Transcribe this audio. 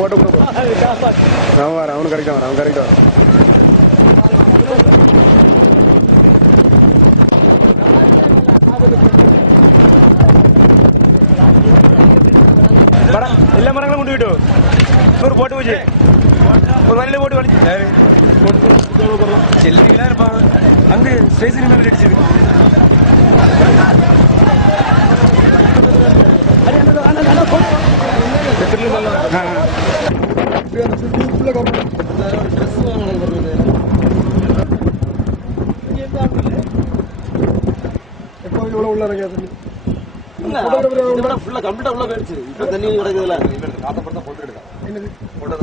போட்டு கூட அவன் வர அவனு கரெக்டாக வரான் அவன் கரெக்டாக வரான் மரம் எல்லா மரங்களும் கொண்டு விட்டோம் ஒரு போட்டு போச்சு ஒரு வழியில போட்டு வழி செல்லிங்களா இருப்பாங்க அங்கே ஸ்டேஷன் மேலே அடிச்சது எப்போ இவ்வளோ உள்ள இறங்காது ஃபுல்லா கம்ப்ளீட்டா உள்ள போயிடுச்சு இப்ப தண்ணி கிடக்குதுல காத்தப்பட தான் போட்டுக்கிட்டு உள்ள